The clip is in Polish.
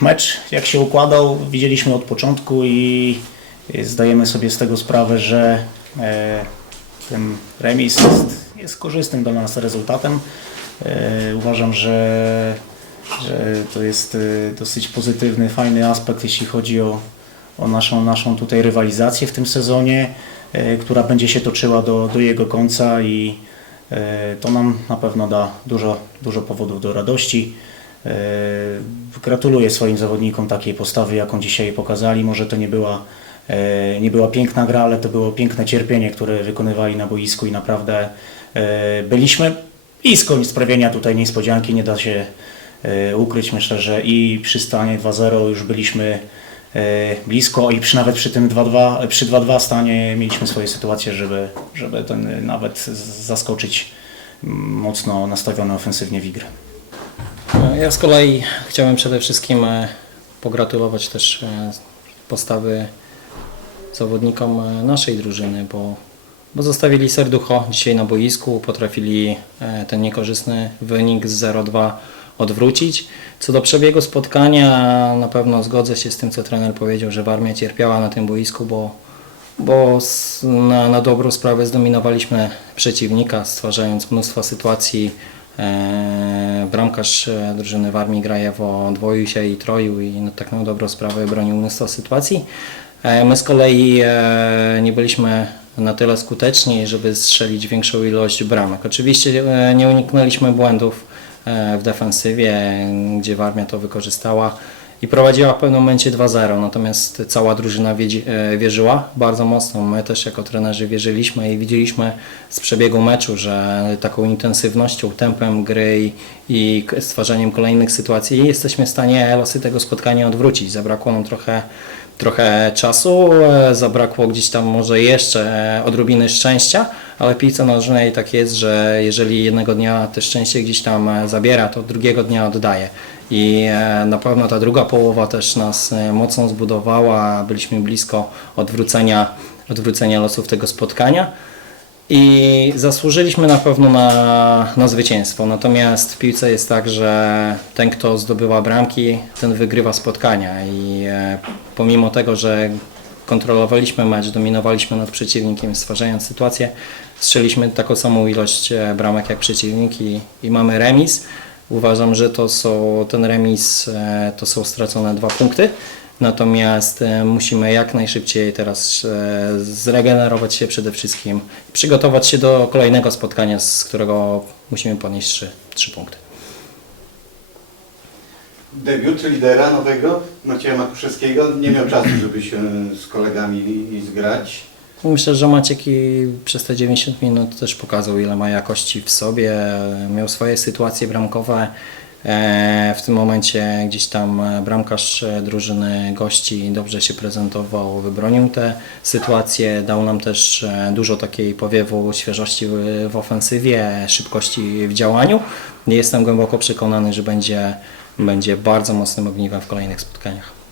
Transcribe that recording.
mecz jak się układał, widzieliśmy od początku i zdajemy sobie z tego sprawę, że e, ten remis jest, jest korzystnym dla nas rezultatem. E, Uważam, że, że to jest e, dosyć pozytywny, fajny aspekt, jeśli chodzi o, o naszą, naszą tutaj rywalizację w tym sezonie, która będzie się toczyła do, do jego końca i to nam na pewno da dużo, dużo powodów do radości. E, Gratuluję swoim zawodnikom takiej postawy, jaką dzisiaj pokazali. Może to nie była, e, nie była piękna gra, ale to było piękne cierpienie, które wykonywali na boisku i naprawdę e, byliśmy blisko sprawienia tutaj niespodzianki. Nie da się ukryć. Myślę, że i przy stanie 2-0 już byliśmy blisko i przy, nawet przy tym 2-2, przy 2-2 stanie mieliśmy swoje sytuacje, żeby, żeby ten nawet zaskoczyć mocno nastawiony ofensywnie Wigry. Ja z kolei chciałem przede wszystkim e, pogratulować też e, postawy zawodnikom e, naszej drużyny, bo, bo zostawili serducho dzisiaj na boisku, potrafili ten niekorzystny wynik z 0-2 odwrócić. Co do przebiegu spotkania, na pewno zgodzę się z tym, co trener powiedział, że Warmia cierpiała na tym boisku, bo bo na, na dobrą sprawę zdominowaliśmy przeciwnika, stwarzając mnóstwo sytuacji. Bramkarz e, drużyny w Armii Grajewo dwoił się i troił i no, tak na dobrą sprawę bronił mnóstwo sytuacji. E, my z kolei e, nie byliśmy na tyle skuteczni, żeby strzelić większą ilość bramek. Oczywiście nie uniknęliśmy błędów w defensywie, gdzie Warmia to wykorzystała i prowadziła w pewnym momencie 2-0, natomiast cała drużyna e, wierzyła bardzo mocno. My też jako trenerzy wierzyliśmy i widzieliśmy z przebiegu meczu, że taką intensywnością, tempem gry i, stwarzaniem kolejnych sytuacji jesteśmy w stanie losy tego spotkania odwrócić. Zabrakło nam trochę, trochę czasu, e, zabrakło gdzieś tam może jeszcze e, odrobiny szczęścia, ale piłce nożnej tak jest, że jeżeli jednego dnia te szczęście gdzieś tam e, zabiera, to drugiego dnia oddaje. I e, na pewno ta druga połowa też nas e, mocno zbudowała, byliśmy blisko odwrócenia, odwrócenia losów tego spotkania. I zasłużyliśmy na pewno na, na zwycięstwo. Natomiast w piłce jest tak, że ten, kto zdobywa bramki, ten wygrywa spotkania. I pomimo tego, że kontrolowaliśmy mecz, dominowaliśmy nad przeciwnikiem, stwarzając sytuację, strzeliśmy taką samą ilość e, bramek jak przeciwnik i, i mamy remis. Uważam, że to są, ten remis e, to są stracone dwa punkty. Natomiast e, musimy jak najszybciej teraz zregenerować się przede wszystkim przygotować się do kolejnego spotkania, z którego musimy ponieść trzy, trzy punkty. Debiut lidera nowego Macieja Matuszewskiego. Nie miał czasu, żeby się z kolegami zgrać. Myślę, że Maciek i przez te 90 minut też pokazał, ile ma jakości w sobie. Miał swoje sytuacje bramkowe. E, W tym momencie gdzieś tam bramkarz drużyny gości dobrze się prezentował, wybronił te sytuacje, dał nam też e, dużo takiej powiewu świeżości w ofensywie, szybkości w działaniu. Jestem głęboko przekonany, że będzie, będzie bardzo mocnym ogniwem w kolejnych spotkaniach.